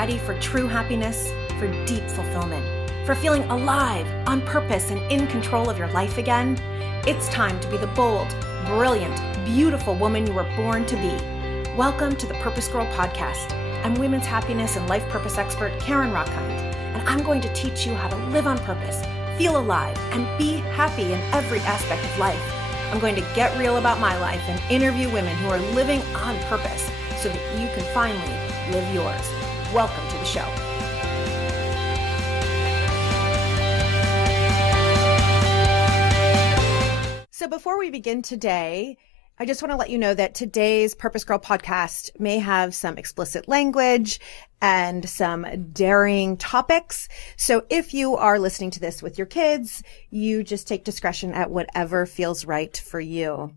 ready for true happiness, for deep fulfillment, for feeling alive, on purpose, and in control of your life again? It's time to be the bold, brilliant, beautiful woman you were born to be. Welcome to the PurposeGirl podcast. I'm women's happiness and life purpose expert Karen Rockkind, and I'm going to teach you how to live on purpose, feel alive, and be happy in every aspect of life. I'm going to get real about my life and interview women who are living on purpose so that you can finally live yours. Welcome to the show. So before we begin today, I just want to let you know that today's PurposeGirl podcast may have some explicit language and some daring topics. So if you are listening to this with your kids, you just take discretion at whatever feels right for you.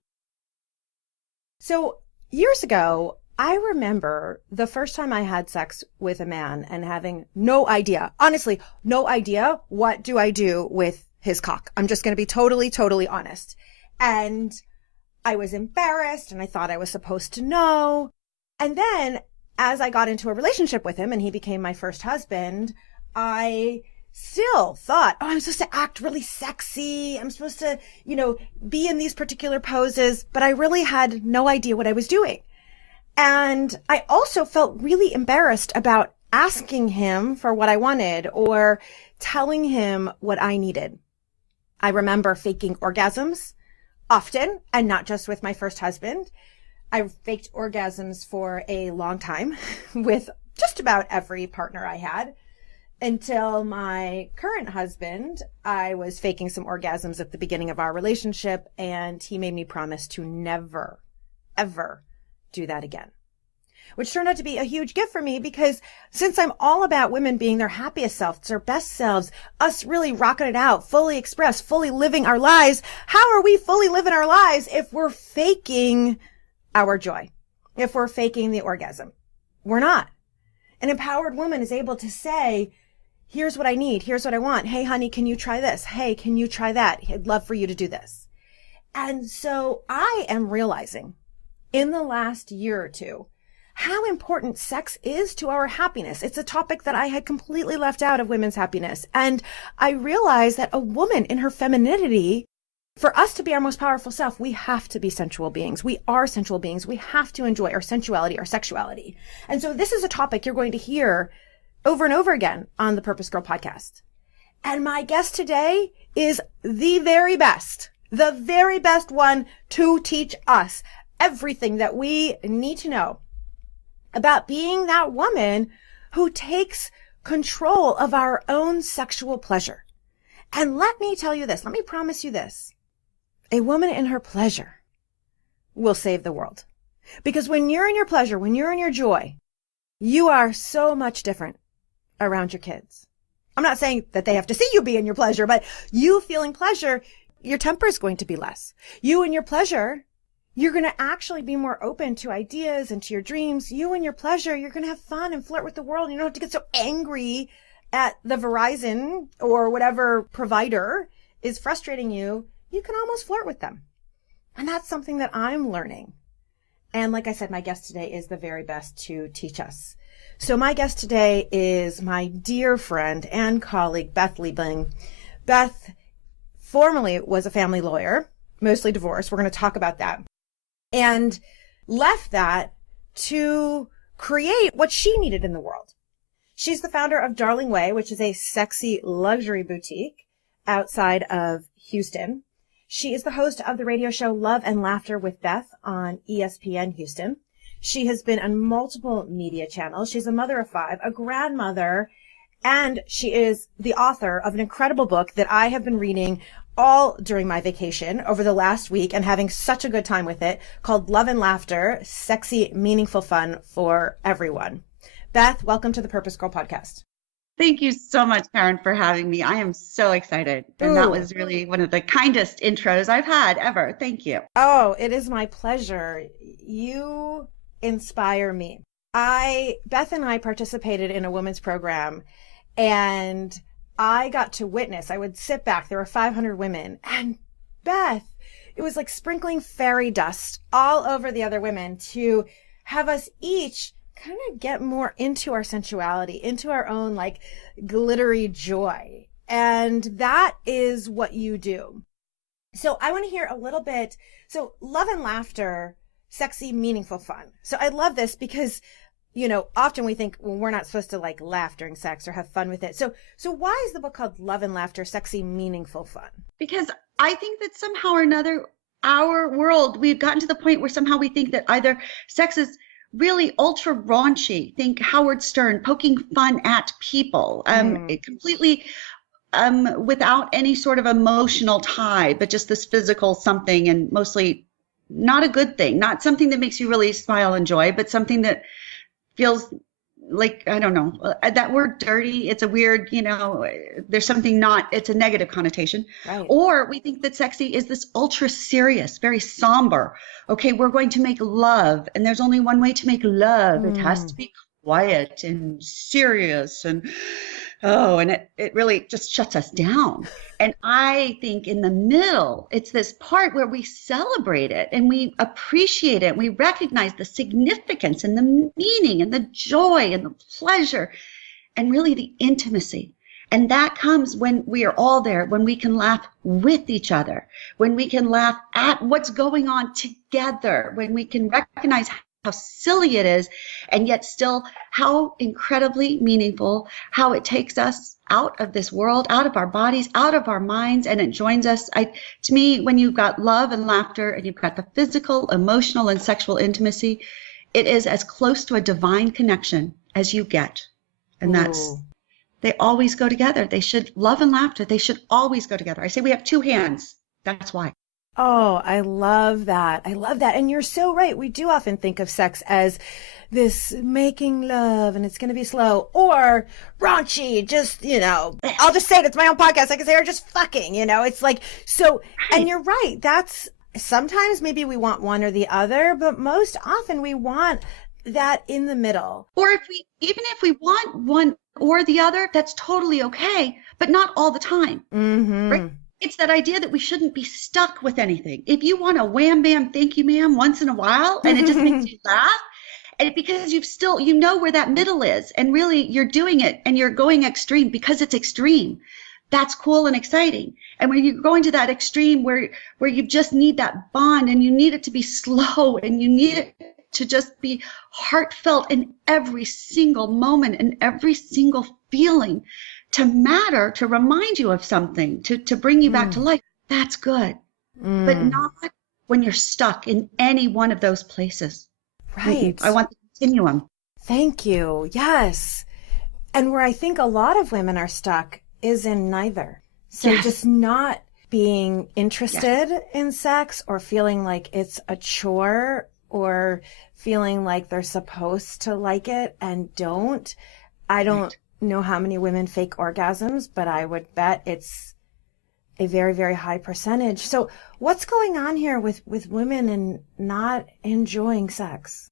So years ago, I remember the first time I had sex with a man and having no idea, honestly, no idea what do I do with his cock. I'm just going to be totally honest. And I was embarrassed and I thought I was supposed to know. And then as I got into a relationship with him and he became my first husband, I still thought, I'm supposed to act really sexy. I'm supposed to, be in these particular poses, but I really had no idea what I was doing. And I also felt really embarrassed about asking him for what I wanted or telling him what I needed. I remember faking orgasms often, and not just with my first husband. I faked orgasms for a long time with just about every partner I had. Until my current husband, I was faking some orgasms at the beginning of our relationship, and he made me promise to never, ever do that again. Which turned out to be a huge gift for me because since I'm all about women being their happiest selves, their best selves, us really rocking it out, fully expressed, fully living our lives, how are we fully living our lives if we're faking our joy, if we're faking the orgasm? We're not. An empowered woman is able to say, here's what I need, here's what I want. Hey, honey, can you try this? Hey, can you try that? I'd love for you to do this. And so I am realizing in the last year or two, how important sex is to our happiness. It's a topic that I had completely left out of women's happiness. And I realized that a woman in her femininity, for us to be our most powerful self, we have to be sensual beings. We are sensual beings. We have to enjoy our sensuality, our sexuality. And so this is a topic you're going to hear over and over again on the PurposeGirl podcast. And my guest today is the very best one to teach us everything that we need to know about being that woman who takes control of our own sexual pleasure. And let me tell you this, let me promise you this. A woman in her pleasure will save the world. Because when you're in your pleasure, when you're in your joy, you are so much different around your kids. I'm not saying that they have to see you be in your pleasure, but you feeling pleasure, your temper is going to be less. You in your pleasure, you're going to actually be more open to ideas and to your dreams. You and your pleasure, you're going to have fun and flirt with the world. You don't have to get so angry at the Verizon or whatever provider is frustrating you. You can almost flirt with them. And that's something that I'm learning. And like I said, my guest today is the very best to teach us. So my guest today is my dear friend and colleague, Beth Liebling. Beth formerly was a family lawyer, mostly divorce. We're going to talk about that. And left that to create what she needed in the world. She's the founder of Darling Way, which is a sexy luxury boutique outside of Houston. She is the host of the radio show Love and Laughter with Beth on ESPN Houston. She has been on multiple media channels. She's a mother of 5, a grandmother, and she is the author of an incredible book that I have been reading all during my vacation over the last week and having such a good time with it, called Love and Laughter, Sexy, Meaningful Fun for Everyone. Beth, welcome to the PurposeGirl podcast. Thank you so much, Karen, for having me. I am so excited. And that was really one of the kindest intros I've had ever. Thank you. Oh, it is my pleasure. You inspire me. Beth and I participated in a women's program, and I got to witness, I would sit back, there were 500 women, and Beth, it was like sprinkling fairy dust all over the other women to have us each kind of get more into our sensuality, into our own like glittery joy. And that is what you do. So I want to hear a little bit. So love and laughter, sexy, meaningful fun. So I love this because, you know, often we think, well, we're not supposed to like laugh during sex or have fun with it. So why is the book called Love and Laughter, Sexy, Meaningful Fun? Because I think that somehow or another, our world, we've gotten to the point where somehow we think that either sex is really ultra raunchy. Think Howard Stern, poking fun at people, completely without any sort of emotional tie, but just this physical something, and mostly not a good thing, not something that makes you really smile and joy, but something that feels like, I don't know, that word dirty, it's a weird, you know, there's something not, it's a negative connotation. Right. Or we think that sexy is this ultra serious, very somber. Okay, we're going to make love, and there's only one way to make love. It has to be quiet and serious, and it really just shuts us down. And I think in the middle, it's this part where we celebrate it and we appreciate it. We recognize the significance and the meaning and the joy and the pleasure and really the intimacy. And that comes when we are all there, when we can laugh with each other, when we can laugh at what's going on together, when we can recognize how silly it is, and yet still how incredibly meaningful, how it takes us out of this world, out of our bodies, out of our minds, and it joins us. To me, when you've got love and laughter and you've got the physical, emotional, and sexual intimacy, it is as close to a divine connection as you get. And they always go together. Love and laughter, they should always go together. I say we have two hands. That's why. Oh, I love that. I love that. And you're so right. We do often think of sex as this making love and it's going to be slow, or raunchy, just, you know, I'll just say it. It's my own podcast. I can say, or just fucking, you know, it's like, so, right. And you're right. That's sometimes maybe we want one or the other, but most often we want that in the middle. Or even if we want one or the other, that's totally okay, but not all the time. Mm-hmm. Right? It's that idea that we shouldn't be stuck with anything. If you want a wham, bam, thank you, ma'am, once in a while, and it just makes you laugh, and because you know where that middle is, and really you're doing it and you're going extreme because it's extreme. That's cool and exciting. And when you're going to that extreme where you just need that bond and you need it to be slow and you need it to just be heartfelt in every single moment and every single feeling, to matter, to remind you of something, to bring you back to life, that's good. But not when you're stuck in any one of those places. Right. I want the continuum. Thank you. Yes. And where I think a lot of women are stuck is in neither. So Yes. just not being interested in sex, or feeling like it's a chore, or feeling like they're supposed to like it and don't. I don't know how many women fake orgasms, but I would bet it's a very, very high percentage. So what's going on here with women and not enjoying sex?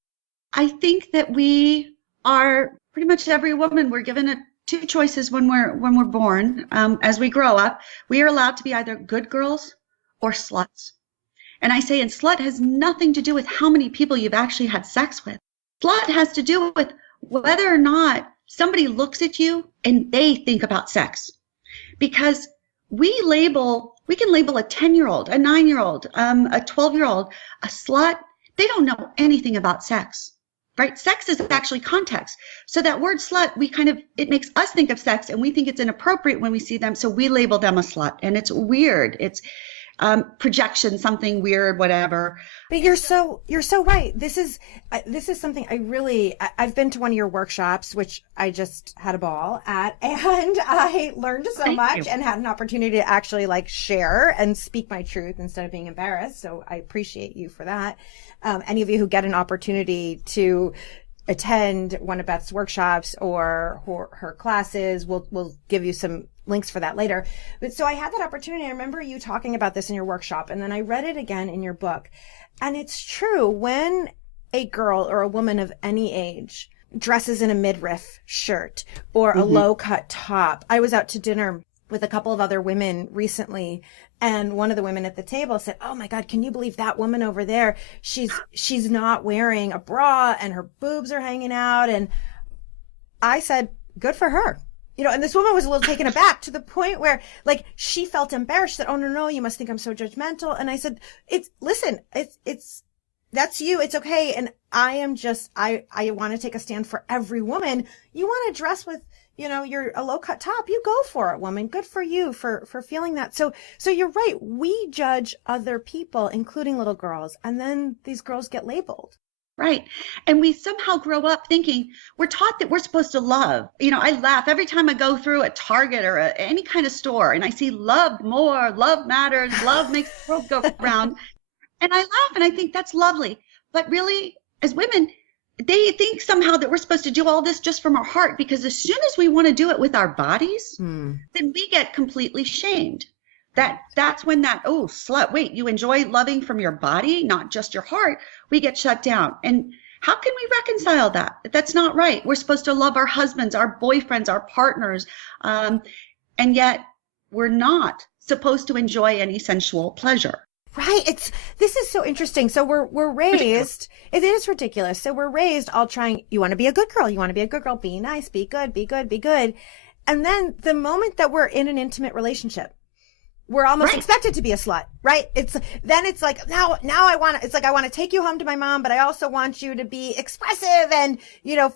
I think that we are pretty much every woman, we're given two choices when we're born. As we grow up, we are allowed to be either good girls or sluts. And I say, and slut has nothing to do with how many people you've actually had sex with. Slut has to do with whether or not somebody looks at you and they think about sex. Because we can label a 10-year-old, a 9-year-old, a 12-year-old, a slut. They don't know anything about sex, right? Sex is actually context. So that word slut, it makes us think of sex, and we think it's inappropriate when we see them. So we label them a slut, and it's weird. It's projection, something weird, whatever. But you're so right. This is something I've been to one of your workshops, which I just had a ball at, and I learned so much and had an opportunity to actually like share and speak my truth instead of being embarrassed. So I appreciate you for that. Any of you who get an opportunity to attend one of Beth's workshops or her classes, we'll give you some links for that later. But so I had that opportunity. I remember you talking about this in your workshop, and then I read it again in your book. And it's true, when a girl or a woman of any age dresses in a midriff shirt or a low cut top. I was out to dinner with a couple of other women recently, and one of the women at the table said, "Oh my God, can you believe that woman over there? She's not wearing a bra and her boobs are hanging out." And I said, "Good for her." And this woman was a little taken aback to the point where like she felt embarrassed that, "Oh no, you must think I'm so judgmental." And I said, listen, it's that's you. It's okay. And I am just, I want to take a stand for every woman. You want to dress with, you're a low cut top, you go for it, woman. Good for you for feeling that. So you're right. We judge other people, including little girls. And then these girls get labeled. Right. And we somehow grow up thinking we're taught that we're supposed to love. I laugh every time I go through a Target or any kind of store and I see love more, love matters, love makes the world go round. And I laugh and I think that's lovely. But really, as women, they think somehow that we're supposed to do all this just from our heart, because as soon as we want to do it with our bodies, then we get completely shamed. That's when oh, slut, wait, you enjoy loving from your body, not just your heart, we get shut down. And how can we reconcile that? That's not right. We're supposed to love our husbands, our boyfriends, our partners, and yet we're not supposed to enjoy any sensual pleasure. Right. This is so interesting. So we're raised, it is ridiculous. So we're raised all trying, you want to be a good girl. You want to be a good girl. Be nice, be good, be good, be good. And then the moment that we're in an intimate relationship, we're almost expected to be a slut, right? It's like, now I want to take you home to my mom, but I also want you to be expressive and,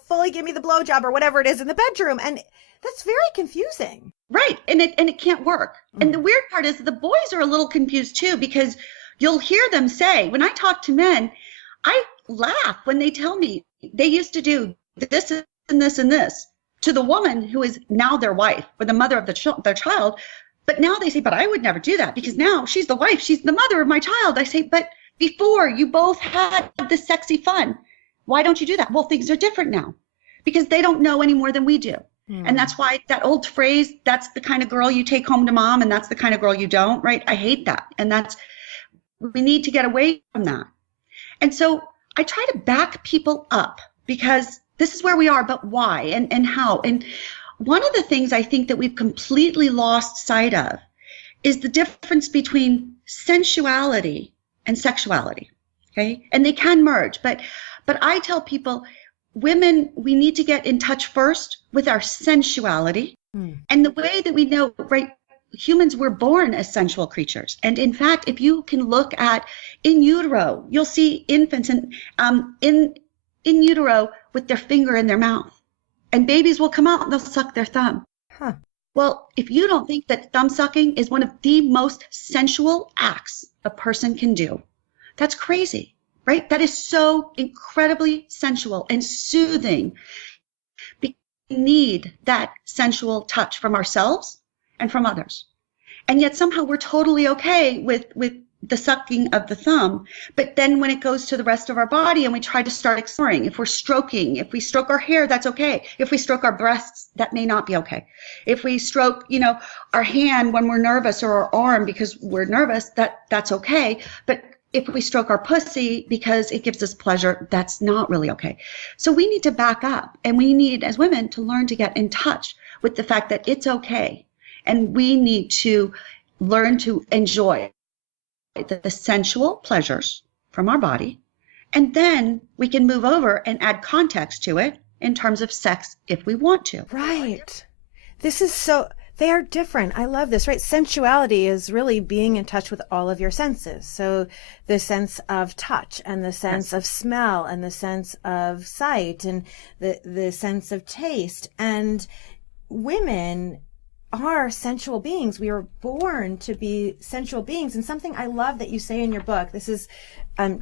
fully give me the blowjob or whatever it is in the bedroom. And that's very confusing. Right. And it can't work. And the weird part is the boys are a little confused too, because you'll hear them say, when I talk to men, I laugh when they tell me they used to do this and this and this to the woman who is now their wife or the mother of their child. But now they say, but I would never do that because now she's the wife. She's the mother of my child. I say, but before you both had the sexy fun. Why don't you do that? Well, things are different now because they don't know any more than we do. And that's why that old phrase, that's the kind of girl you take home to mom and that's the kind of girl you don't, right? I hate that. And we need to get away from that. And so I try to back people up because this is where we are, but why and how? And one of the things I think that we've completely lost sight of is the difference between sensuality and sexuality, okay? And they can merge, but I tell people, women, we need to get in touch first with our sensuality. And the way that we know, right, humans were born as sensual creatures. And in fact, if you can look at in utero, you'll see infants in utero with their finger in their mouth. And babies will come out and they'll suck their thumb. Well, if you don't think that thumb sucking is one of the most sensual acts a person can do, that's crazy. Right? That is so incredibly sensual and soothing. We need that sensual touch from ourselves and from others. And yet somehow we're totally okay with the sucking of the thumb. But then when it goes to the rest of our body and we try to start exploring, if we're stroking, if we stroke our hair, that's okay. If we stroke our breasts, that may not be okay. If we stroke, our hand when we're nervous or our arm because we're nervous, that's okay. But if we stroke our pussy because it gives us pleasure, that's not really okay. So we need to back up, and we need, as women, to learn to get in touch with the fact that it's okay. And we need to learn to enjoy the sensual pleasures from our body. And then we can move over and add context to it in terms of sex if we want to. Right. They are different. I love this, right? Sensuality is really being in touch with all of your senses. So the sense of touch and the sense of smell and the sense of sight and the sense of taste. And women are sensual beings. We were born to be sensual beings. And something I love that you say in your book, this is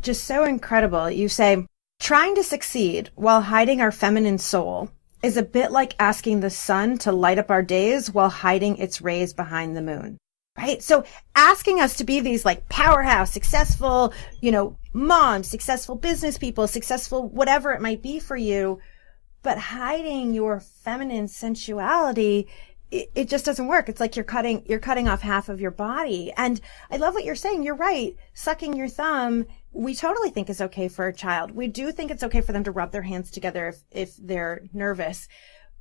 just so incredible. You say, trying to succeed while hiding our feminine soul is a bit like asking the sun to light up our days while hiding its rays behind the moon, right? So asking us to be these like powerhouse, successful, moms, successful business people, successful, whatever it might be for you, but hiding your feminine sensuality, it just doesn't work. It's like you're cutting off half of your body. And I love what you're saying. You're right. Sucking your thumb, we totally think is okay for a child. We do think it's okay for them to rub their hands together if they're nervous.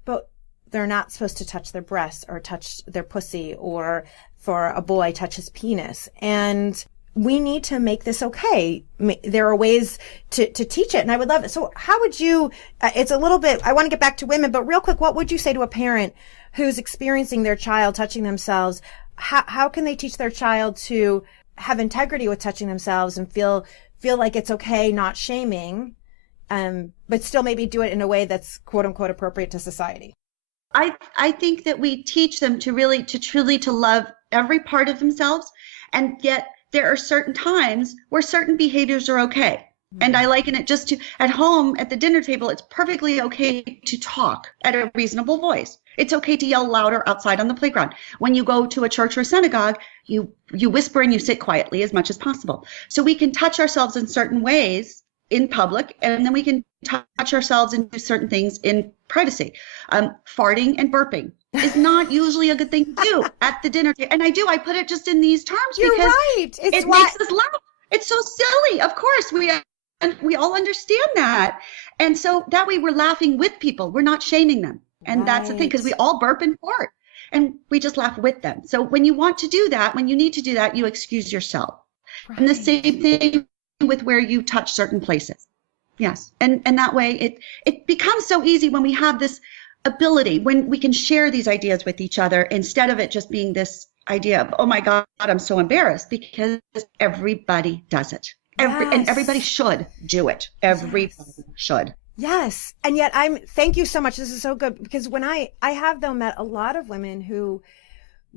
But they're not supposed to touch their breasts or touch their pussy, or for a boy touch his penis. And we need to make this okay. There are ways to teach it, and I would love it. So how would you, it's a little bit, I want to get back to women, but real quick, what would you say to a parent who's experiencing their child touching themselves? How can they teach their child to have integrity with touching themselves and feel like it's okay, not shaming, but still maybe do it in a way that's quote unquote appropriate to society? I think that we teach them to truly love every part of themselves, and yet there are certain times where certain behaviors are okay. And I liken it just to at home at the dinner table, it's perfectly okay to talk at a reasonable voice. It's okay to yell louder outside on the playground. When you go to a church or a synagogue, you whisper and you sit quietly as much as possible. So we can touch ourselves in certain ways in public, and then we can touch ourselves and do certain things in privacy. Farting and burping is not usually a good thing to do at the dinner table. And I put it just in these terms You're because right. it makes us laugh. It's so silly. Of course, we all understand that. And so that way we're laughing with people. We're not shaming them. And that's the thing, because we all burp and fart and we just laugh with them. So when you want to do that, when you need to do that, you excuse yourself. Right. And the same thing with where you touch certain places. Yes. And that way it becomes so easy when we have this ability, when we can share these ideas with each other, instead of it just being this idea of, oh my God, I'm so embarrassed, because everybody does it. And everybody should do it. Everybody should. Yes. And yet thank you so much. This is so good, because when I have though met a lot of women who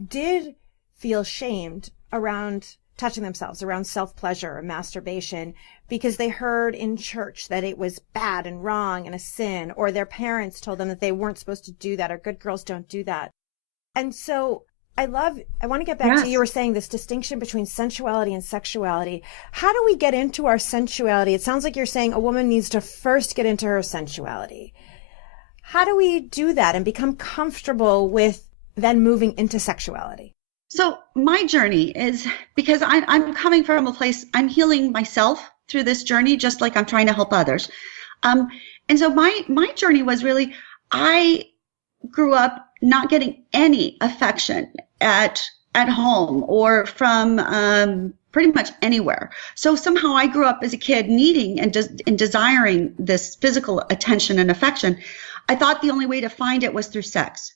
did feel shamed around touching themselves, around self-pleasure or masturbation, because they heard in church that it was bad and wrong and a sin, or their parents told them that they weren't supposed to do that, or good girls don't do that. And so I want to get back to, you were saying this distinction between sensuality and sexuality. How do we get into our sensuality? It sounds like you're saying a woman needs to first get into her sensuality. How do we do that and become comfortable with then moving into sexuality? So my journey is, because I'm coming from a place, I'm healing myself through this journey, just like I'm trying to help others. And so my journey was really, I grew up not getting any affection at home or from pretty much anywhere. So somehow I grew up as a kid needing and desiring this physical attention and affection. I thought the only way to find it was through sex.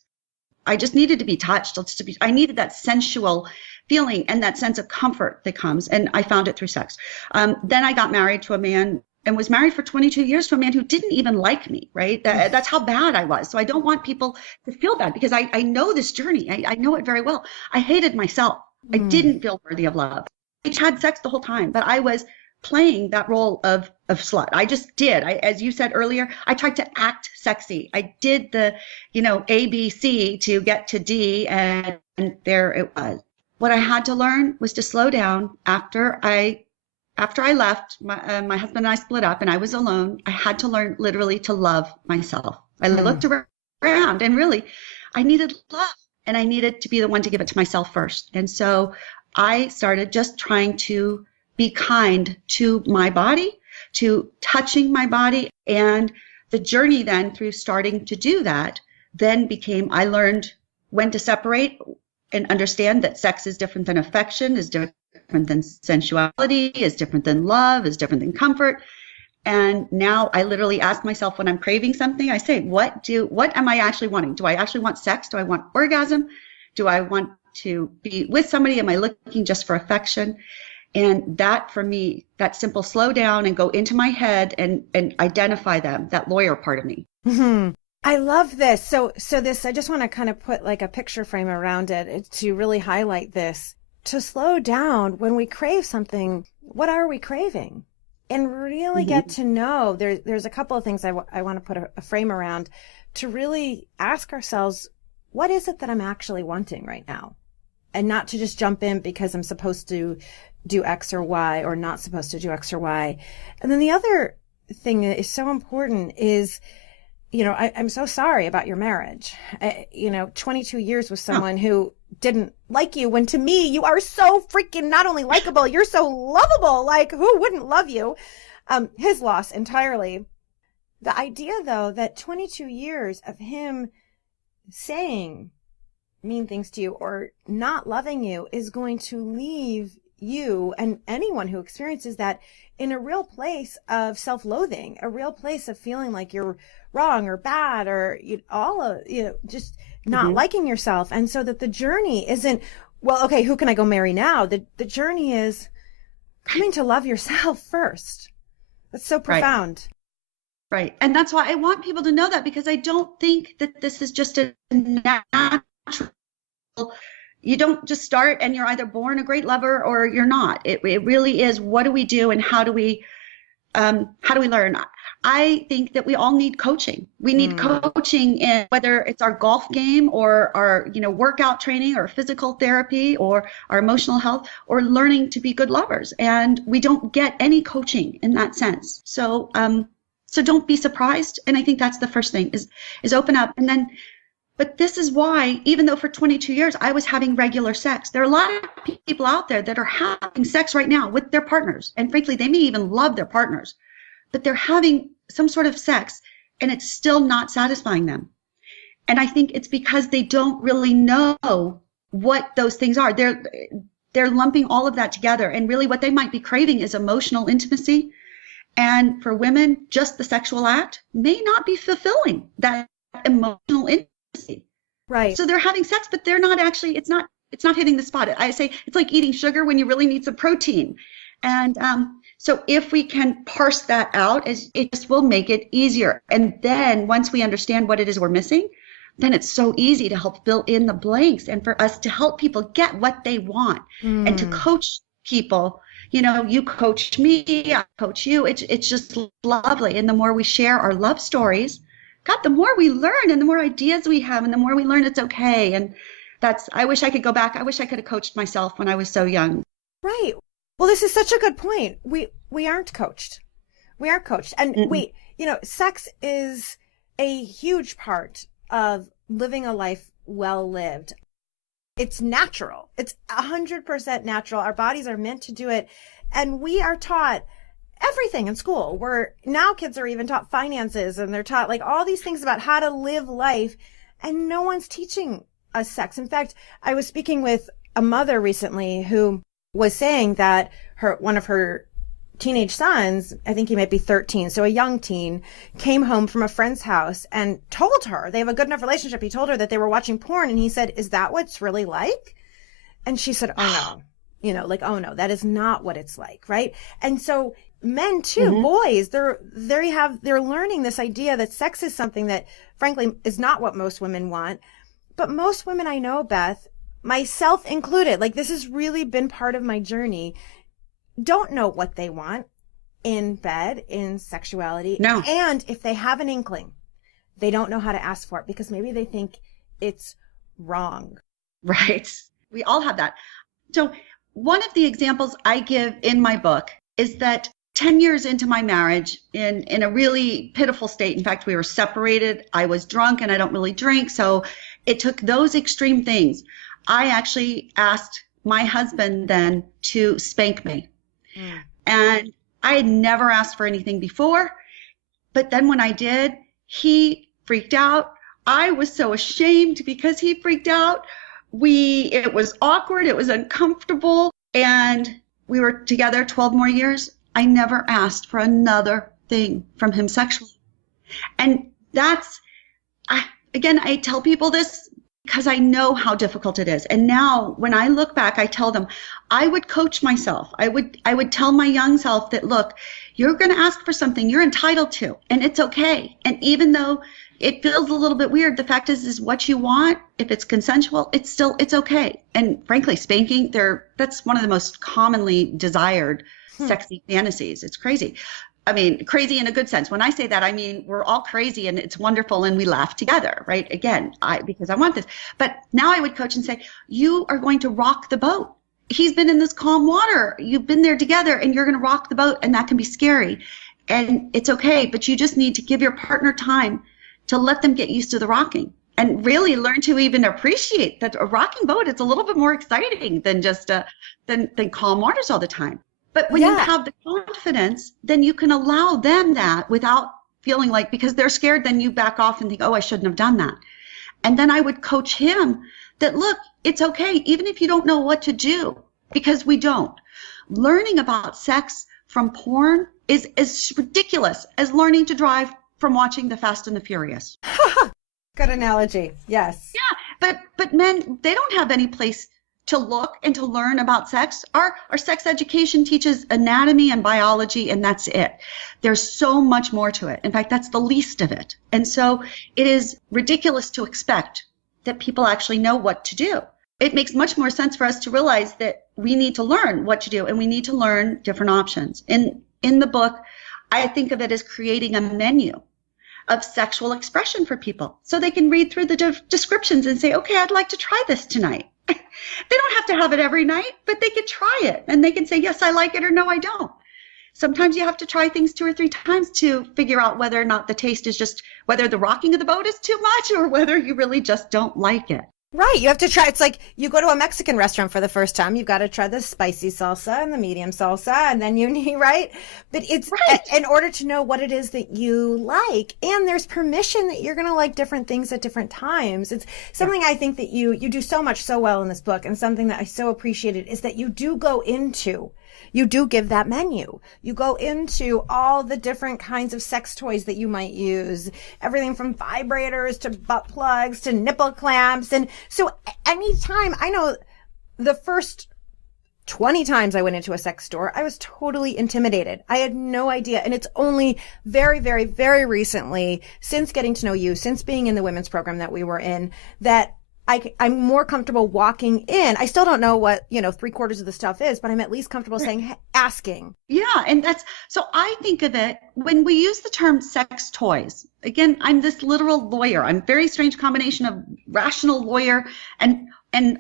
I just needed to be touched. I needed that sensual feeling and that sense of comfort that comes, and I found it through sex. Then I got married to a man, and was married for 22 years to a man who didn't even like me, right? That's how bad I was. So I don't want people to feel bad, because I know this journey. I know it very well. I hated myself. I didn't feel worthy of love. I had sex the whole time, but I was playing that role of slut. I just did. As you said earlier, I tried to act sexy. I did the, A, B, C to get to D, and there it was. What I had to learn was to slow down after I left, my husband and I split up and I was alone. I had to learn literally to love myself. I looked around, and really I needed love, and I needed to be the one to give it to myself first. And so I started just trying to be kind to my body, to touching my body. And the journey then, through starting to do that, then became, I learned when to separate and understand that sex is different than affection, is different than sensuality, is different than love, is different than comfort. And now I literally ask myself, when I'm craving something, I say, what am I actually wanting? Do I actually want sex? Do I want orgasm? Do I want to be with somebody? Am I looking just for affection? And that, for me, that simple slow down and go into my head and identify them, that lawyer part of me. Mm-hmm. I love this. So this, I just want to kind of put like a picture frame around it to really highlight this. To slow down when we crave something, what are we craving? And really get to know, there's a couple of things I want to put a frame around, to really ask ourselves, what is it that I'm actually wanting right now? And not to just jump in because I'm supposed to do X or Y, or not supposed to do X or Y. And then the other thing that is so important is, I'm so sorry about your marriage. 22 years with someone who didn't like you, when to me, you are so freaking not only likable, you're so lovable. Like, who wouldn't love you? His loss entirely. The idea, though, that 22 years of him saying mean things to you or not loving you is going to leave you and anyone who experiences that in a real place of self-loathing, a real place of feeling like you're wrong or bad or just not liking yourself. And so that the journey isn't, well, okay, who can I go marry now? The journey is coming to love yourself first. That's so profound. Right. And that's why I want people to know that, because I don't think that this is just a natural, you don't just start and you're either born a great lover or you're not. It really is, what do we do and how do we learn? I think that we all need coaching. We need coaching in whether it's our golf game or our, workout training or physical therapy or our emotional health or learning to be good lovers. And we don't get any coaching in that sense. So don't be surprised. And I think that's the first thing is open up. And then, but this is why, even though for 22 years I was having regular sex, there are a lot of people out there that are having sex right now with their partners. And frankly, they may even love their partners, but they're having some sort of sex and it's still not satisfying them. And I think it's because they don't really know what those things are. They're lumping all of that together. And really what they might be craving is emotional intimacy. And for women, just the sexual act may not be fulfilling that emotional intimacy. Right. So they're having sex, but they're not actually, it's not hitting the spot. I say it's like eating sugar when you really need some protein. And so if we can parse that out, it just will make it easier. And then once we understand what it is we're missing, then it's so easy to help fill in the blanks and for us to help people get what they want and to coach people. You coach me, I coach you. It's just lovely. And the more we share our love stories, God, the more we learn and the more ideas we have and the more we learn it's okay. And I wish I could go back. I wish I could have coached myself when I was so young. Right. Well, this is such a good point. We aren't coached. We aren't coached. And sex is a huge part of living a life well lived. It's natural. It's 100% natural. Our bodies are meant to do it. And we are taught everything in school. Now kids are even taught finances and they're taught like all these things about how to live life. And no one's teaching us sex. In fact, I was speaking with a mother recently who was saying that one of her teenage sons, I think he might be 13, so a young teen, came home from a friend's house and told her, they have a good enough relationship, he told her that they were watching porn and he said, is that what it's really like? And she said, oh no, oh no, that is not what it's like, right? And so men too, boys, they're learning this idea that sex is something that frankly is not what most women want. But most women I know, Beth, myself included, like this has really been part of my journey, don't know what they want in bed, in sexuality. No. And if they have an inkling, they don't know how to ask for it because maybe they think it's wrong. Right. We all have that. So one of the examples I give in my book is that 10 years into my marriage, in a really pitiful state, in fact, we were separated. I was drunk and I don't really drink. So it took those extreme things. I actually asked my husband then to spank me. And I had never asked for anything before. But then when I did, he freaked out. I was so ashamed because he freaked out. It was awkward. It was uncomfortable. And we were together 12 more years. I never asked for another thing from him sexually. And I tell people this because I know how difficult it is. And now when I look back, I tell them, I would coach myself. I would tell my young self that, look, you're going to ask for something you're entitled to, and it's okay. And even though it feels a little bit weird, the fact is what you want, if it's consensual, it's okay. And frankly, spanking, that's one of the most commonly desired sexy fantasies. It's crazy. I mean, crazy in a good sense. When I say that, I mean, we're all crazy and it's wonderful and we laugh together, right? Again, because I want this. But now I would coach and say, you are going to rock the boat. He's been in this calm water. You've been there together and you're going to rock the boat, and that can be scary. And it's okay, but you just need to give your partner time to let them get used to the rocking and really learn to even appreciate that a rocking boat is a little bit more exciting than just than calm waters all the time. But when you have the confidence, then you can allow them that without feeling like, because they're scared, then you back off and think, oh, I shouldn't have done that. And then I would coach him that, look, it's okay, even if you don't know what to do, because we don't. Learning about sex from porn is as ridiculous as learning to drive from watching The Fast and the Furious. Good analogy. Yes. Yeah, but men, they don't have any place to look and to learn about sex. Our sex education teaches anatomy and biology, and that's it. There's so much more to it. In fact, that's the least of it. And so it is ridiculous to expect that people actually know what to do. It makes much more sense for us to realize that we need to learn what to do, and we need to learn different options. In the book, I think of it as creating a menu of sexual expression for people so they can read through the descriptions and say, okay, I'd like to try this tonight. They don't have to have it every night, but they could try it, and they can say, yes, I like it, or no, I don't. Sometimes you have to try things 2 or 3 times to figure out whether or not the taste is just, whether the rocking of the boat is too much or whether you really just don't like it. Right. You have to try. It's like you go to a Mexican restaurant for the first time. You've got to try the spicy salsa and the medium salsa. And then you need, right? But it's right. In order to know what it is that you like. And there's permission that you're going to like different things at different times. It's something I think that you do so much so well in this book. And something that I so appreciated is that you do go into, you do give that menu. You go into all the different kinds of sex toys that you might use, everything from vibrators to butt plugs to nipple clamps. And so anytime, I know the first 20 times I went into a sex store, I was totally intimidated. I had no idea. And it's only very, very, very recently, since getting to know you, since being in the women's program that we were in, that I'm more comfortable walking in. I still don't know what, 3/4 of the stuff is, but I'm at least comfortable saying, asking. Yeah. And so I think of it when we use the term sex toys. Again, I'm this literal lawyer. I'm a very strange combination of rational lawyer and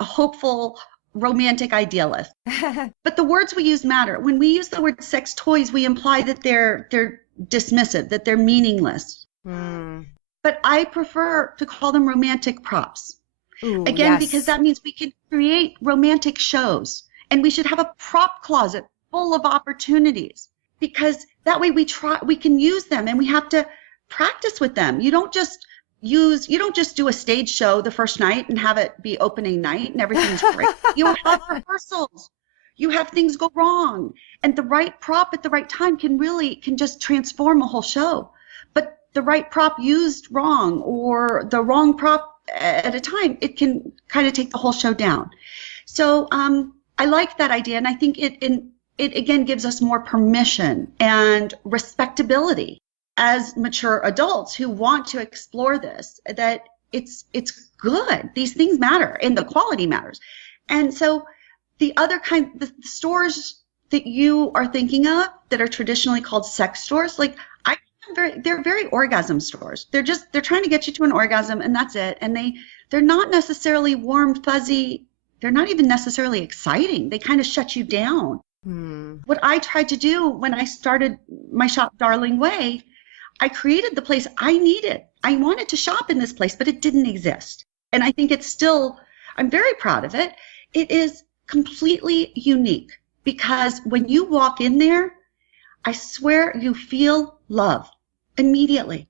hopeful romantic idealist. But the words we use matter. When we use the word sex toys, we imply that they're dismissive, that they're meaningless. But I prefer to call them romantic props. Ooh, again, yes. Because that means we can create romantic shows, and we should have a prop closet full of opportunities, because that way we can use them, and we have to practice with them. You don't just do a stage show the first night and have it be opening night and everything's great. You have rehearsals. You have things go wrong, and the right prop at the right time can just transform a whole show. But the right prop used wrong, or the wrong prop at a time, it can kind of take the whole show down. So I like that idea, and I think it again gives us more permission and respectability as mature adults who want to explore this, that it's good. These things matter, and the quality matters. And so the stores that you are thinking of that are traditionally called sex stores, they're very orgasm stores. They're trying to get you to an orgasm, and that's it. And they're not necessarily warm, fuzzy. They're not even necessarily exciting. They kind of shut you down. What I tried to do when I started my shop, Darling Way, I created the place I needed. I wanted to shop in this place, but it didn't exist. And I think I'm very proud of it. It is completely unique, because when you walk in there, I swear you feel love immediately.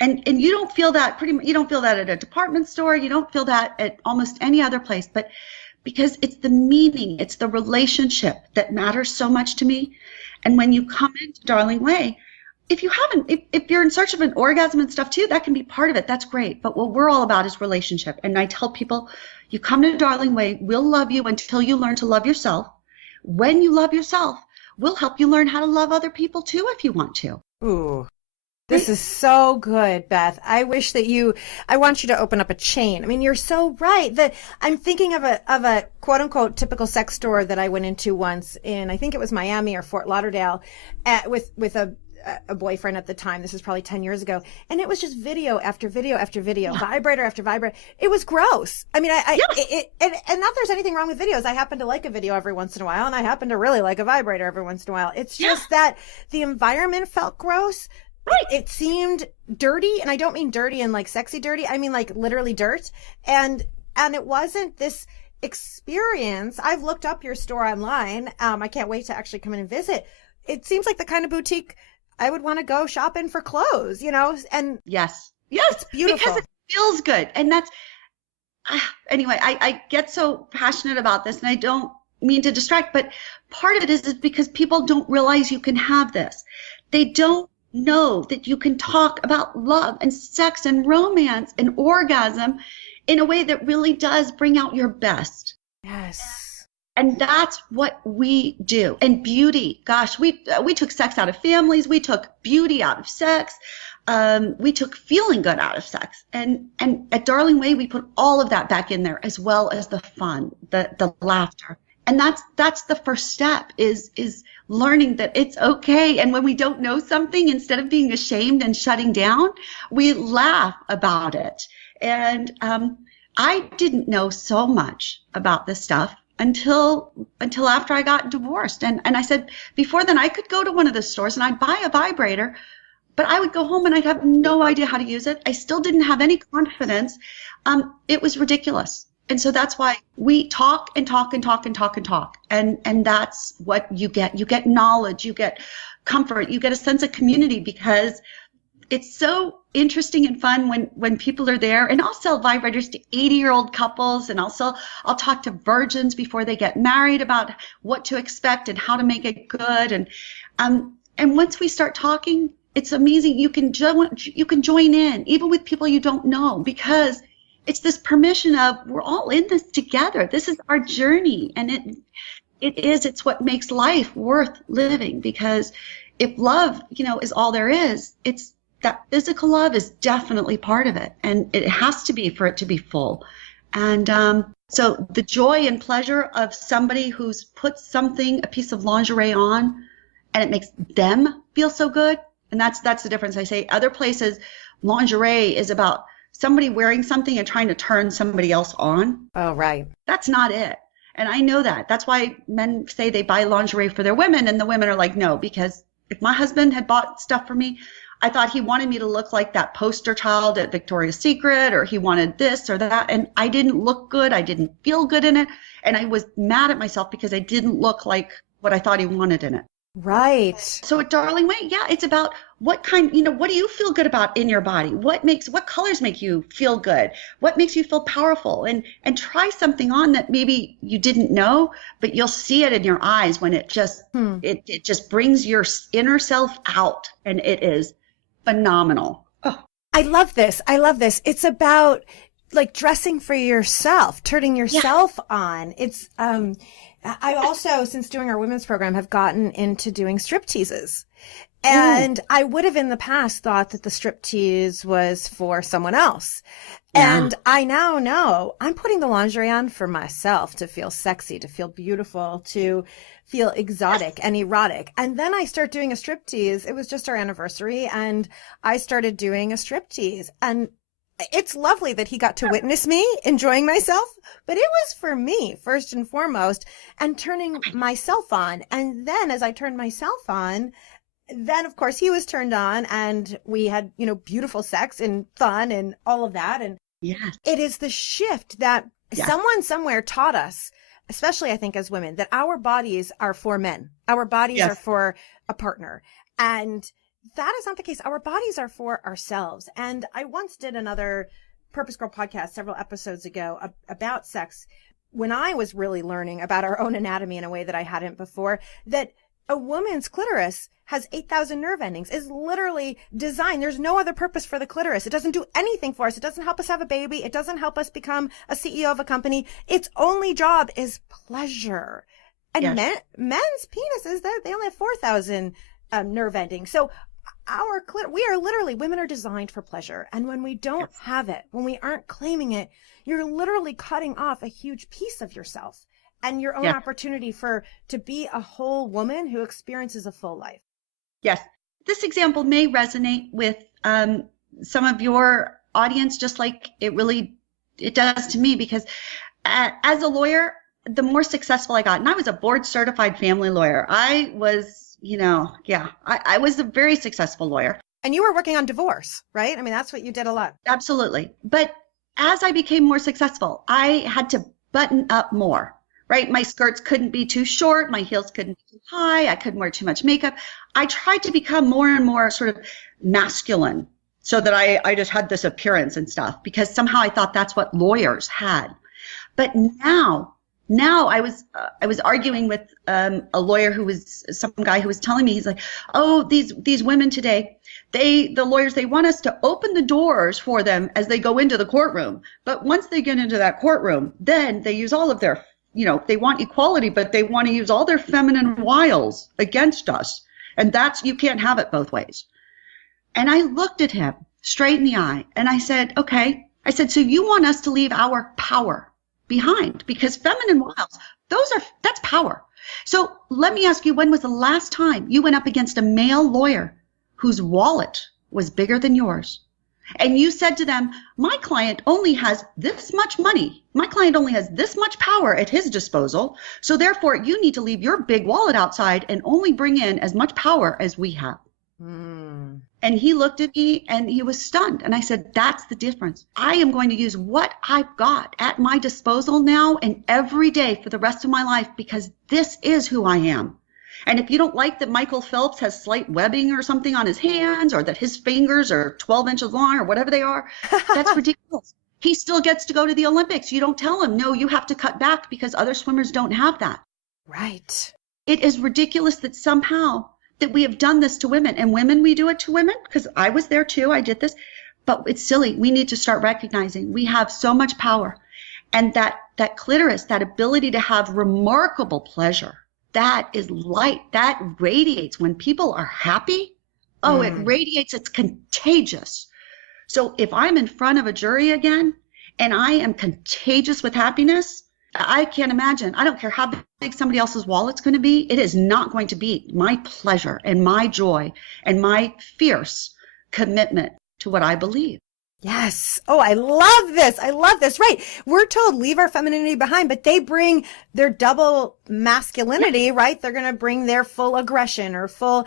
And you don't feel that you don't feel that at a department store. You don't feel that at almost any other place, but because it's the meaning, it's the relationship that matters so much to me. And when you come into Darling Way, if you're in search of an orgasm and stuff too, that can be part of it. That's great. But what we're all about is relationship. And I tell people, you come to Darling Way, we'll love you until you learn to love yourself. When you love yourself, we'll help you learn how to love other people too, if you want to. Ooh, this is so good, Beth. I wish that I want you to open up a chain. I mean, you're so right that I'm thinking of a quote unquote typical sex store that I went into once in, I think it was Miami or Fort Lauderdale, with a boyfriend at the time. This is probably 10 years ago. And it was just video after video after video, vibrator after vibrator. It was gross. I mean, and not there's anything wrong with videos. I happen to like a video every once in a while, and I happen to really like a vibrator every once in a while. It's just that the environment felt gross. Right. It seemed dirty, and I don't mean dirty and like sexy dirty. I mean like literally dirt. And it wasn't this experience. I've looked up your store online. I can't wait to actually come in and visit. It seems like the kind of boutique I would want to go shopping for clothes, and yes, it's beautiful. Because feels good. And that's, anyway, I get so passionate about this, and I don't mean to distract, but part of it is because people don't realize you can have this. They don't know that you can talk about love and sex and romance and orgasm in a way that really does bring out your best. Yes. And that's what we do. And beauty, gosh, we took sex out of families. We took beauty out of sex. We took feeling good out of sex. And at Darling Way, we put all of that back in there, as well as the fun, the laughter. And that's the first step, is learning that it's okay. And when we don't know something, instead of being ashamed and shutting down, we laugh about it. And I didn't know so much about this stuff until after I got divorced. And I said, before then, I could go to one of the stores and I'd buy a vibrator, but I would go home and I'd have no idea how to use it. I still didn't have any confidence. It was ridiculous. And so that's why we talk and talk and talk and talk and talk. And that's what you get. You get knowledge, you get comfort, you get a sense of community, because it's so interesting and fun when people are there. And I'll sell vibrators to 80-year-old couples, and I'll talk to virgins before they get married about what to expect and how to make it good. And once we start talking, it's amazing. You can join in, even with people you don't know, because it's this permission of, we're all in this together. This is our journey. And it's what makes life worth living, because if love, is all there is, it's that physical love is definitely part of it. And it has to be for it to be full. And so the joy and pleasure of somebody who's put a piece of lingerie on, and it makes them feel so good. And that's the difference. I say other places, lingerie is about somebody wearing something and trying to turn somebody else on. Oh, right. That's not it. And I know that. That's why men say they buy lingerie for their women, and the women are like, no, because if my husband had bought stuff for me, I thought he wanted me to look like that poster child at Victoria's Secret, or he wanted this or that. And I didn't look good. I didn't feel good in it. And I was mad at myself because I didn't look like what I thought he wanted in it. Right. So at Darling Way, yeah, it's about what do you feel good about in your body? What colors make you feel good? What makes you feel powerful? And try something on that maybe you didn't know, but you'll see it in your eyes when it just it just brings your inner self out, and it is phenomenal. Oh. I love this. It's about like dressing for yourself, turning yourself on. It's I also, since doing our women's program, have gotten into doing strip teases. And I would have in the past thought that the strip tease was for someone else. Yeah. And I now know I'm putting the lingerie on for myself to feel sexy, to feel beautiful, to feel exotic and erotic. And then I start doing a strip tease. It was just our anniversary, and I started doing a strip tease. And it's lovely that he got to witness me enjoying myself, but it was for me first and foremost, and turning myself on. And then as I turned myself on, then of course he was turned on, and we had, beautiful sex and fun and all of that. And it is the shift that someone somewhere taught us, especially I think as women, that our bodies are for men. Our bodies are for a partner. And that is not the case. Our bodies are for ourselves. And I once did another Purpose Girl podcast several episodes ago about sex, when I was really learning about our own anatomy in a way that I hadn't before, that a woman's clitoris has 8,000 nerve endings, is literally designed. There's no other purpose for the clitoris. It doesn't do anything for us. It doesn't help us have a baby. It doesn't help us become a CEO of a company. Its only job is pleasure. And men's penises, they only have 4,000 nerve endings. So women are designed for pleasure. And when we don't have it, when we aren't claiming it, you're literally cutting off a huge piece of yourself and your own opportunity to be a whole woman who experiences a full life. Yes. This example may resonate with some of your audience, just like it does to me, because as a lawyer, the more successful I got, and I was a board certified family lawyer. I was I was a very successful lawyer. And you were working on divorce, right? I mean, that's what you did a lot. Absolutely. But as I became more successful, I had to button up more, right? My skirts couldn't be too short. My heels couldn't be too high. I couldn't wear too much makeup. I tried to become more and more sort of masculine. so that I just had this appearance and stuff, because somehow I thought that's what lawyers had. But now I was arguing with a lawyer some guy who was telling me, he's like, oh, these women today, the lawyers, they want us to open the doors for them as they go into the courtroom. But once they get into that courtroom, then they use all of their, they want equality, but they want to use all their feminine wiles against us. And you can't have it both ways. And I looked at him straight in the eye and I said, okay. I said, so you want us to leave our power behind? Because feminine wiles, that's power. So let me ask you, when was the last time you went up against a male lawyer whose wallet was bigger than yours? And you said to them, my client only has this much money. My client only has this much power at his disposal. So therefore, you need to leave your big wallet outside and only bring in as much power as we have. And he looked at me and he was stunned. And I said, that's the difference. I am going to use what I've got at my disposal now and every day for the rest of my life, because this is who I am. And if you don't like that Michael Phelps has slight webbing or something on his hands, or that his fingers are 12 inches long or whatever they are, that's ridiculous. He still gets to go to the Olympics. You don't tell him, no, you have to cut back because other swimmers don't have that. Right. It is ridiculous that somehow that we have done this to women, and women, we do it to women, because I was there too. I did this, but it's silly. We need to start recognizing we have so much power, and that clitoris, that ability to have remarkable pleasure, that is light, that radiates when people are happy. Oh, it radiates. It's contagious. So if I'm in front of a jury again and I am contagious with happiness, I can't imagine. I don't care how big somebody else's wallet's going to be. It is not going to beat my pleasure and my joy and my fierce commitment to what I believe. Yes. Oh, I love this. I love this. Right. We're told leave our femininity behind, but they bring their double masculinity, right? They're going to bring their full aggression or full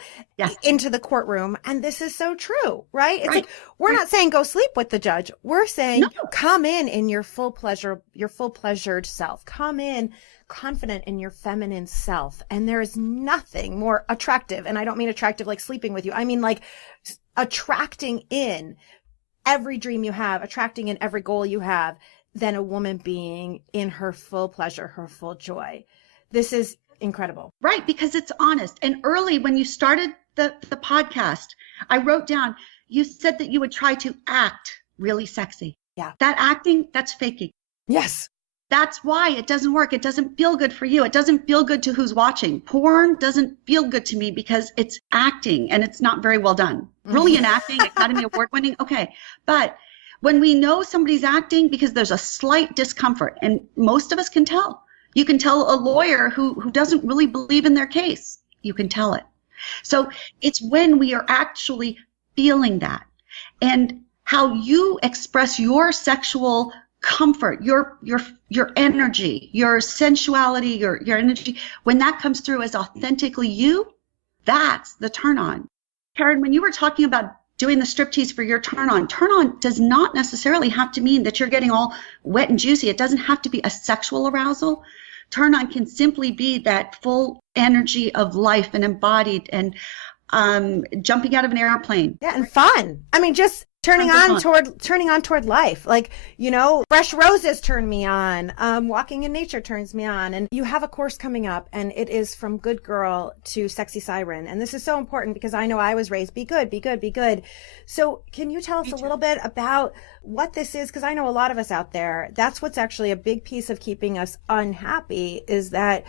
into the courtroom. And this is so true, right? It's like, we're not saying go sleep with the judge. We're saying come in your full pleasure, your full pleasured self. Come in confident in your feminine self. And there is nothing more attractive. And I don't mean attractive like sleeping with you. I mean like attracting in every dream you have, attracting in every goal you have, than a woman being in her full pleasure, her full joy. This is incredible. Right, because it's honest. And early when you started the podcast, I wrote down, you said that you would try to act really sexy. Yeah. That acting, that's faking. Yes. That's why it doesn't work. It doesn't feel good for you. It doesn't feel good to who's watching. Porn doesn't feel good to me because it's acting and it's not very well done. Brilliant acting, Academy Award winning. Okay. But when we know somebody's acting because there's a slight discomfort, and most of us can tell. You can tell a lawyer who doesn't really believe in their case. You can tell it. So it's when we are actually feeling that, and how you express your sexual comfort, your energy, your sensuality, your energy, when that comes through as authentically you, that's the turn on. Karen, when you were talking about doing the striptease for your turn on does not necessarily have to mean that you're getting all wet and juicy. It doesn't have to be a sexual arousal. Turn on can simply be that full energy of life and embodied and jumping out of an airplane. Yeah, and fun. I mean, just turning on toward life. Like, fresh roses turn me on. Walking in nature turns me on. And you have a course coming up, and it is from good girl to sexy siren. And this is so important because I know I was raised, be good, be good, be good. So can you tell us a little bit about what this is? Because I know a lot of us out there, that's what's actually a big piece of keeping us unhappy, is that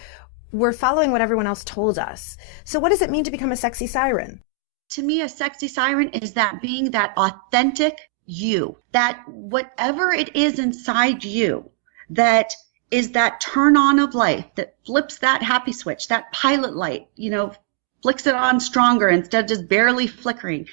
we're following what everyone else told us. So what does it mean to become a sexy siren? To me, a sexy siren is that being that authentic you, that whatever it is inside you, that is that turn on of life, that flips that happy switch, that pilot light, flicks it on stronger instead of just barely flickering.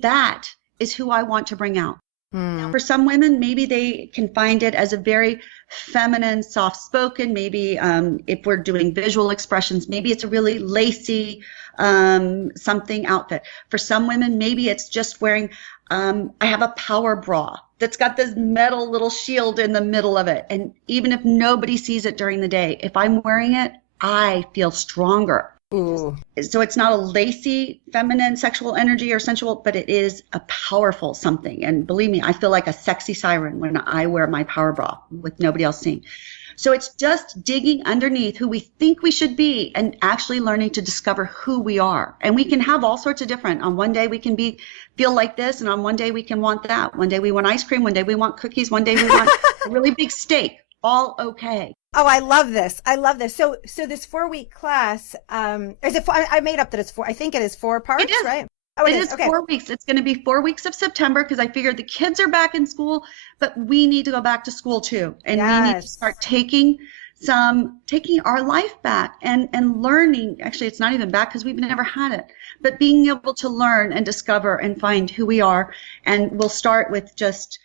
That is who I want to bring out. Now, for some women, maybe they can find it as a very feminine, soft-spoken. Maybe if we're doing visual expressions, maybe it's a really lacy something outfit. For some women, maybe it's just wearing, I have a power bra that's got this metal little shield in the middle of it. And even if nobody sees it during the day, if I'm wearing it, I feel stronger. Ooh. So it's not a lacy feminine sexual energy or sensual, but it is a powerful something. And believe me, I feel like a sexy siren when I wear my power bra with nobody else seeing. So it's just digging underneath who we think we should be and actually learning to discover who we are. And we can have all sorts of different. On one day we can feel like this, and on one day we can want that. One day we want ice cream, one day we want cookies, one day we want a really big steak. All okay. Oh, I love this. I love this. So this 4-week class, is it, I made up that it's 4, I think it is 4 parts, It is. right? Oh, it is. Okay. 4 weeks. It's going to be 4 weeks of September because I figured the kids are back in school, but we need to go back to school too. And we need to start taking our life back and learning. Actually, it's not even back because we've never had it, but being able to learn and discover and find who we are. And we'll start with just,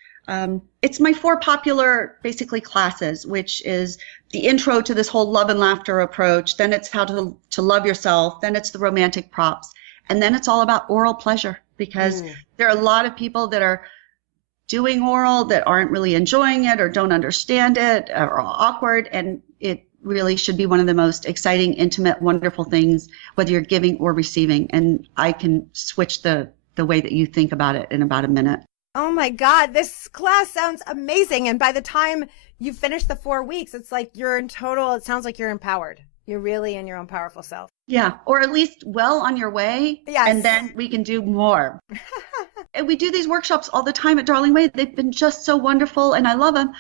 it's my 4 popular basically classes, which is the intro to this whole love and laughter approach. Then it's how to love yourself. Then it's the romantic props. And then it's all about oral pleasure because there are a lot of people that are doing oral that aren't really enjoying it or don't understand it or are awkward. And it really should be one of the most exciting, intimate, wonderful things, whether you're giving or receiving. And I can switch the way that you think about it in about a minute. Oh my God, this class sounds amazing. And by the time you finish the 4 weeks, it's like it sounds like you're empowered. You're really in your own powerful self. Yeah, or at least well on your way. Yes. And then we can do more. And we do these workshops all the time at Darling Way. They've been just so wonderful, and I love them.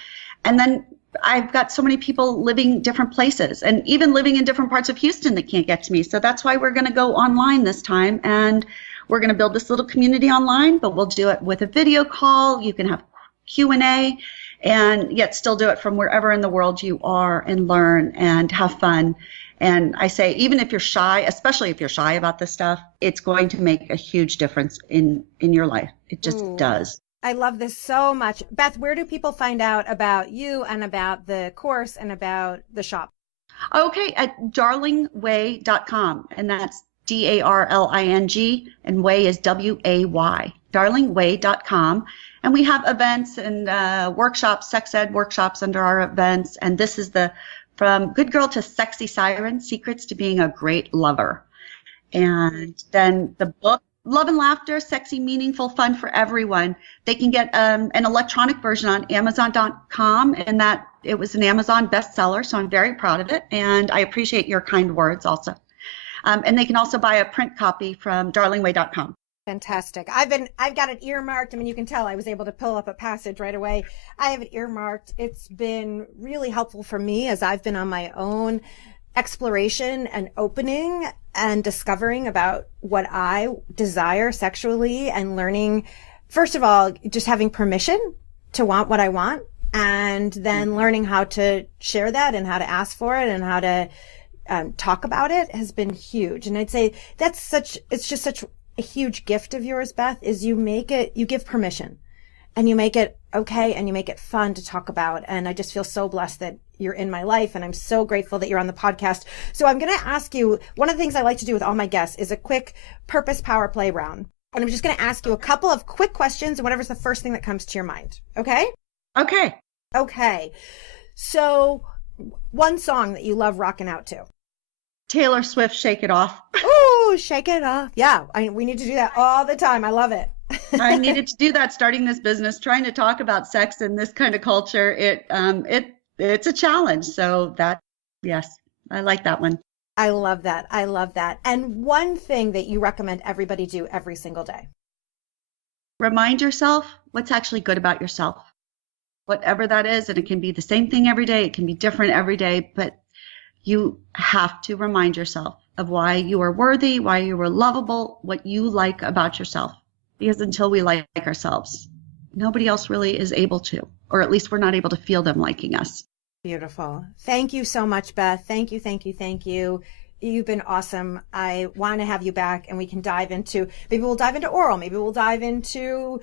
And then I've got so many people living different places and even living in different parts of Houston that can't get to me. So that's why we're going to go online this time. And we're going to build this little community online, but we'll do it with a video call. You can have Q&A and yet still do it from wherever in the world you are and learn and have fun. And I say, even if you're shy, especially if you're shy about this stuff, it's going to make a huge difference in your life. It just does. I love this so much. Beth, where do people find out about you and about the course and about the shop? Okay, at darlingway.com. And that's DARLING, and way is WAY. darlingway.com. And we have events and workshops, sex ed workshops under our events. And this is From Good Girl to Sexy Siren, Secrets to Being a Great Lover. And then the book, Love and Laughter, Sexy, Meaningful, Fun for Everyone. They can get an electronic version on Amazon.com, and that it was an Amazon bestseller, so I'm very proud of it. And I appreciate your kind words also. And they can also buy a print copy from darlingway.com. Fantastic. I've got it earmarked. I mean, you can tell I was able to pull up a passage right away. I have it earmarked. It's been really helpful for me as I've been on my own exploration and opening and discovering about what I desire sexually and learning, first of all, just having permission to want what I want, and then learning how to share that and how to ask for it and how to talk about it has been huge. And I'd say it's just such a huge gift of yours, Beth, is you give permission and you make it okay and you make it fun to talk about. And I just feel so blessed that you're in my life, and I'm so grateful that you're on the podcast. So I'm going to ask you, one of the things I like to do with all my guests is a quick purpose power play round. And I'm just going to ask you a couple of quick questions and whatever's the first thing that comes to your mind. Okay? Okay. Okay. So one song that you love rocking out to. Taylor Swift, Shake It Off. Oh, shake it off. Yeah, we need to do that all the time. I love it. I needed to do that starting this business, trying to talk about sex in this kind of culture. It's a challenge. So yes, I like that one. I love that. I love that. And one thing that you recommend everybody do every single day. Remind yourself what's actually good about yourself. Whatever that is, and it can be the same thing every day. It can be different every day, but you have to remind yourself of why you are worthy, why you are lovable, what you like about yourself. Because until we like ourselves, nobody else really is able to, or at least we're not able to feel them liking us. Beautiful. Thank you so much, Beth. Thank you, thank you, thank you. You've been awesome. I want to have you back, and we can maybe we'll dive into oral, maybe we'll dive into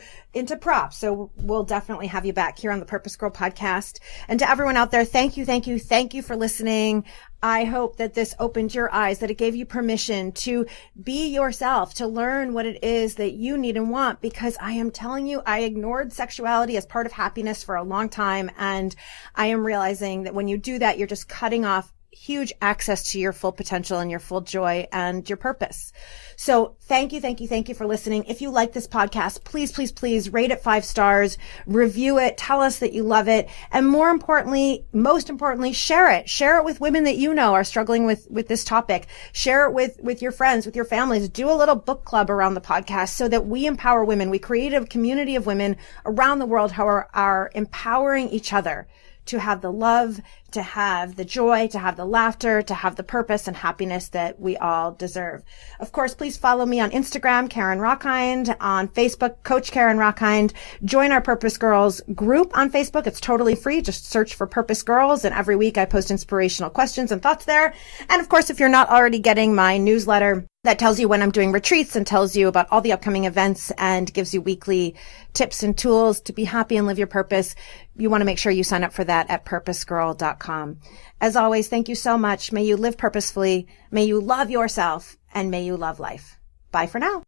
props. So we'll definitely have you back here on the Purpose Girl podcast. And to everyone out there, thank you, thank you, thank you for listening. I hope that this opened your eyes, that it gave you permission to be yourself, to learn what it is that you need and want, because I am telling you, I ignored sexuality as part of happiness for a long time. And I am realizing that when you do that, you're just cutting off huge access to your full potential and your full joy and your purpose. So thank you for listening. If you like this podcast, please rate it 5 stars, review it, tell us that you love it. And most importantly, share it. Share it with women that you know are struggling with this topic. Share it with your friends, with your families. Do a little book club around the podcast so that we empower women. We create a community of women around the world who are empowering each other to have the love, to have the joy, to have the laughter, to have the purpose and happiness that we all deserve. Of course, please follow me on Instagram, Karen Rockhind, on Facebook, Coach Karen Rockhind. Join our Purpose Girls group on Facebook. It's totally free. Just search for Purpose Girls, and every week I post inspirational questions and thoughts there. And of course, if you're not already getting my newsletter that tells you when I'm doing retreats and tells you about all the upcoming events and gives you weekly tips and tools to be happy and live your purpose, you want to make sure you sign up for that at PurposeGirl.com. As always, thank you so much. May you live purposefully. May you love yourself, and may you love life. Bye for now.